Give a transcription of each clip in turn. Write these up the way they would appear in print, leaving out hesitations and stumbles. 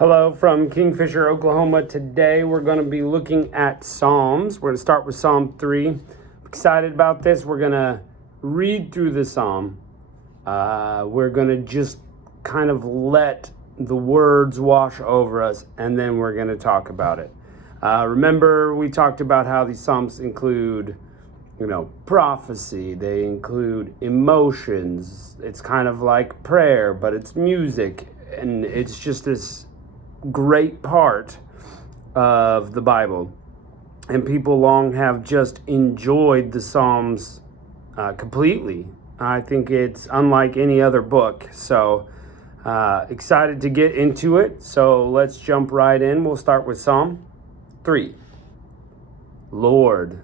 Hello from Kingfisher, Oklahoma. Today we're going to be looking at Psalms. We're going to start with Psalm 3. I'm excited about this. We're going to read through the Psalm. We're going to just kind of let the words wash over us, and then we're going to talk about it. Remember, we talked about how these Psalms include, prophecy. They include emotions. It's kind of like prayer, but it's music. And it's just this great part of the Bible, and people long have just enjoyed the Psalms completely. I think it's unlike any other book, so excited to get into it. So let's jump right in. We'll start with Psalm 3. Lord,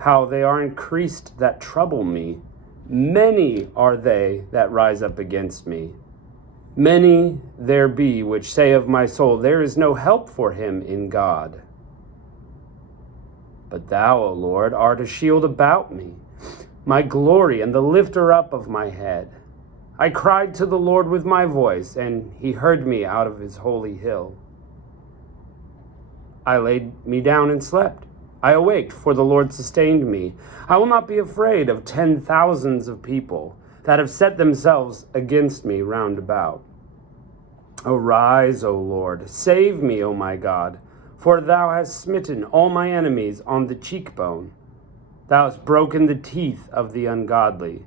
how they are increased that trouble me. Many are they that rise up against me. Many there be which say of my soul, there is no help for him in God. But thou, O Lord, art a shield about me, my glory and the lifter up of my head. I cried to the Lord with my voice, and he heard me out of his holy hill. I laid me down and slept. I awaked, for the Lord sustained me. I will not be afraid of 10,000s of people that have set themselves against me round about. Arise, O Lord, save me, O my God, for thou hast smitten all my enemies on the cheekbone. Thou hast broken the teeth of the ungodly.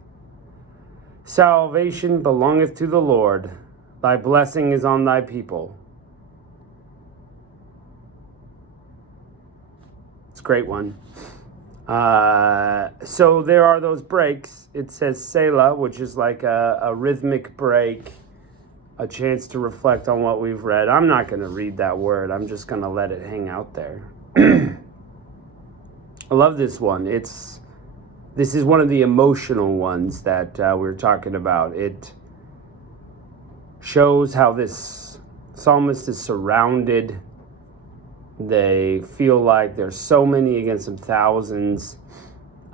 Salvation belongeth to the Lord. Thy blessing is on thy people. It's a great one. So there are those breaks. It says Selah, which is like a rhythmic break, a chance to reflect on what we've read. I'm not going to read that word. I'm just going to let it hang out there. I love this one. This is one of the emotional ones that we're talking about. It shows how this psalmist is surrounded. They feel like there's so many against them, thousands,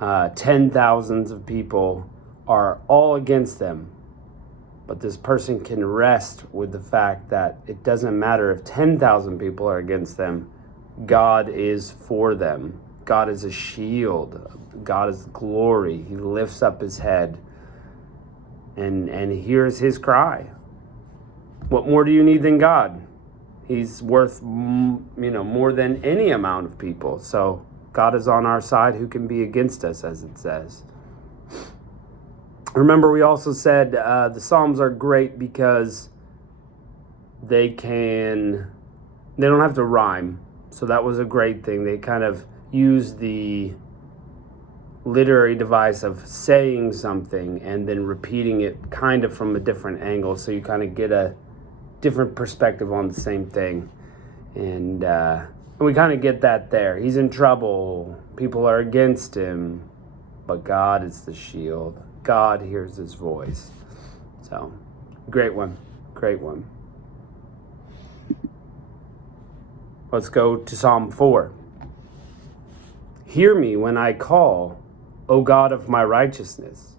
10,000s of people are all against them. But this person can rest with the fact that it doesn't matter if 10,000 people are against them. God is for them. God is a shield. God is glory. He lifts up his head and hears his cry. What more do you need than God? He's worth, more than any amount of people. So God is on our side. Who can be against us, as it says? Remember, we also said the Psalms are great because they don't have to rhyme. So that was a great thing. They kind of use the literary device of saying something and then repeating it kind of from a different angle. So you kind of get a different perspective on the same thing. And we kind of get that there. He's in trouble. People are against him. But God is the shield. God hears his voice. So, great one. Great one. Let's go to Psalm 4. Hear me when I call, O God of my righteousness.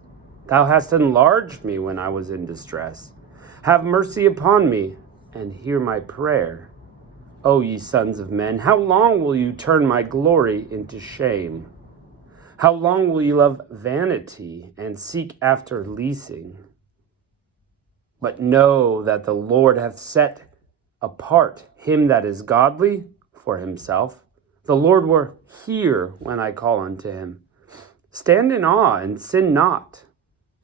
Thou hast enlarged me when I was in distress. Have mercy upon me and hear my prayer. O ye sons of men, how long will you turn my glory into shame? How long will you love vanity and seek after leasing? But know that the Lord hath set apart him that is godly for himself. The Lord will hear when I call unto him. Stand in awe and sin not.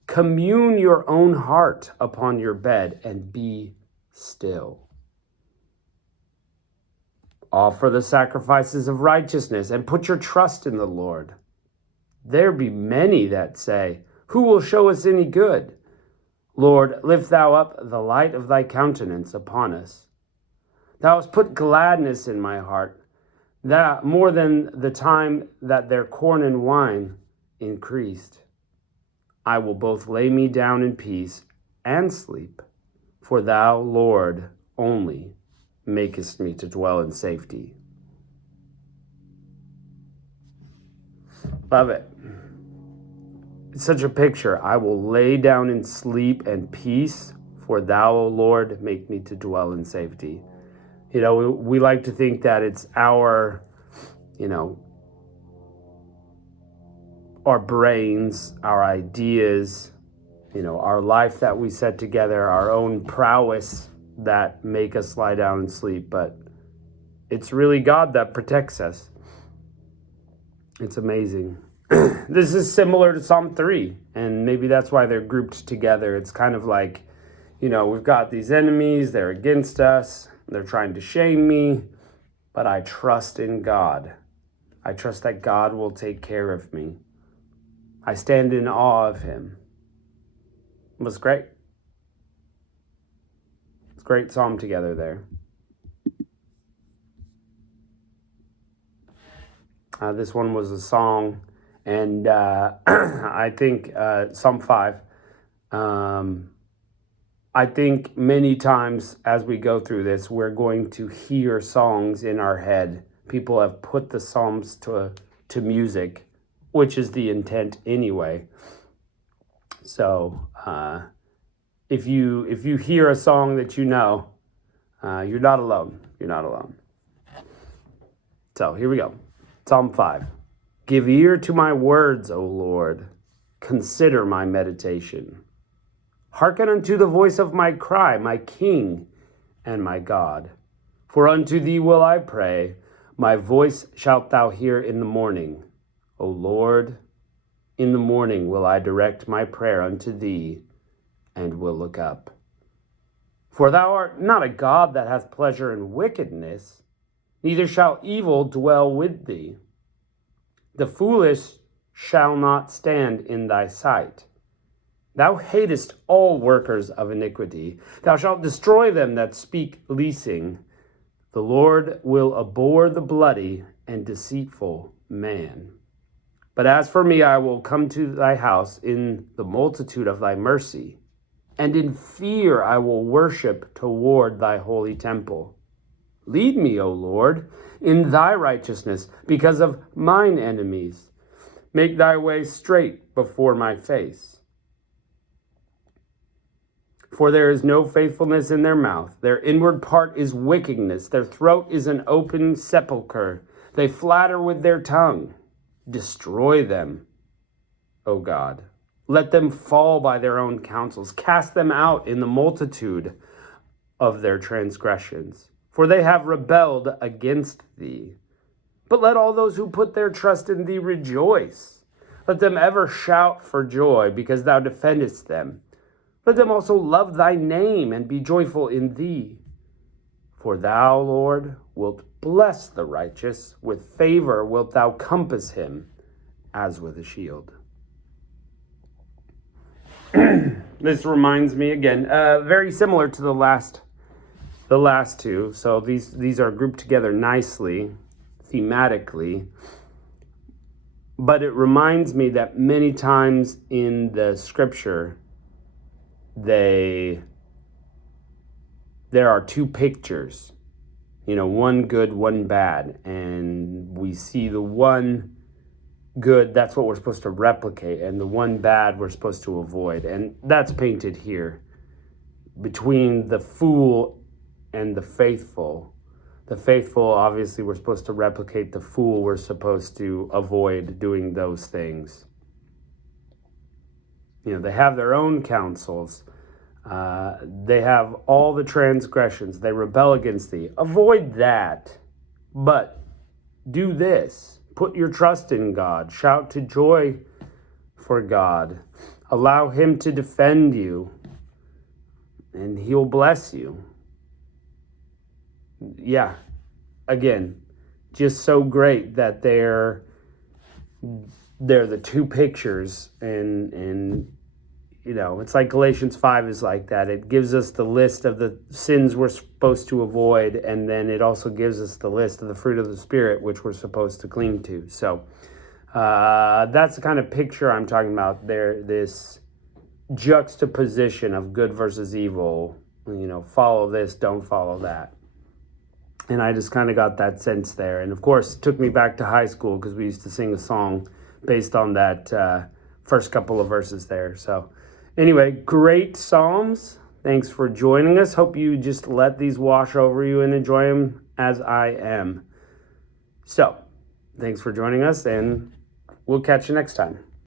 Commune your own heart upon your bed and be still. Offer the sacrifices of righteousness and put your trust in the Lord. There be many that say, who will show us any good? Lord, lift thou up the light of thy countenance upon us. Thou hast put gladness in my heart, that more than the time that their corn and wine increased. I will both lay me down in peace and sleep, for thou, Lord, only makest me to dwell in safety. Love it. It's such a picture. I will lay down in sleep and peace, for thou, O Lord, make me to dwell in safety. You know, we like to think that it's our, you know, our brains, our ideas, you know, our life that we set together, our own prowess that make us lie down and sleep. But it's really God that protects us. It's amazing. This is similar to Psalm 3, and maybe that's why they're grouped together. It's kind of like, you know, we've got these enemies, they're against us, they're trying to shame me, but I trust in God. I trust that God will take care of me. I stand in awe of him. It was great. It's a great psalm together there. This one was a song, and I think Psalm 5. I think many times as we go through this, we're going to hear songs in our head. People have put the Psalms to music, which is the intent anyway. So if you hear a song that you know, you're not alone. You're not alone. So here we go. Psalm 5. Give ear to my words, O Lord. Consider my meditation. Hearken unto the voice of my cry, my King and my God. For unto thee will I pray. My voice shalt thou hear in the morning. O Lord, in the morning will I direct my prayer unto thee, and will look up. For thou art not a God that hath pleasure in wickedness, neither shall evil dwell with thee. The foolish shall not stand in thy sight. Thou hatest all workers of iniquity. Thou shalt destroy them that speak leasing. The Lord will abhor the bloody and deceitful man. But as for me, I will come to thy house in the multitude of thy mercy, and in fear I will worship toward thy holy temple. Lead me, O Lord, in thy righteousness because of mine enemies. Make thy way straight before my face. For there is no faithfulness in their mouth. Their inward part is wickedness. Their throat is an open sepulchre. They flatter with their tongue. Destroy them, O God. Let them fall by their own counsels. Cast them out in the multitude of their transgressions. For they have rebelled against thee. But let all those who put their trust in thee rejoice. Let them ever shout for joy, because thou defendest them. Let them also love thy name and be joyful in thee. For thou, Lord, wilt bless the righteous. With favor wilt thou compass him as with a shield. This reminds me again, very similar to the last two. So these are grouped together nicely, thematically. But it reminds me that many times in the scripture, there are two pictures, one good, one bad, and we see the one good, that's what we're supposed to replicate, and the one bad we're supposed to avoid. And that's painted here between the fool and the faithful. The faithful, obviously, we're supposed to replicate. The fool, we're supposed to avoid doing those things. They have their own counsels. They have all the transgressions. They rebel against thee. Avoid that. But do this. Put your trust in God. Shout to joy for God. Allow him to defend you, and he'll bless you. Yeah, again, just so great that they're the two pictures, and it's like Galatians 5 is like that. It gives us the list of the sins we're supposed to avoid, and then it also gives us the list of the fruit of the Spirit, which we're supposed to cling to. So that's the kind of picture I'm talking about there, this juxtaposition of good versus evil, follow this, don't follow that. And I just kind of got that sense there. And of course, it took me back to high school because we used to sing a song based on that first couple of verses there. So anyway, great Psalms. Thanks for joining us. Hope you just let these wash over you and enjoy them as I am. So, thanks for joining us, and we'll catch you next time.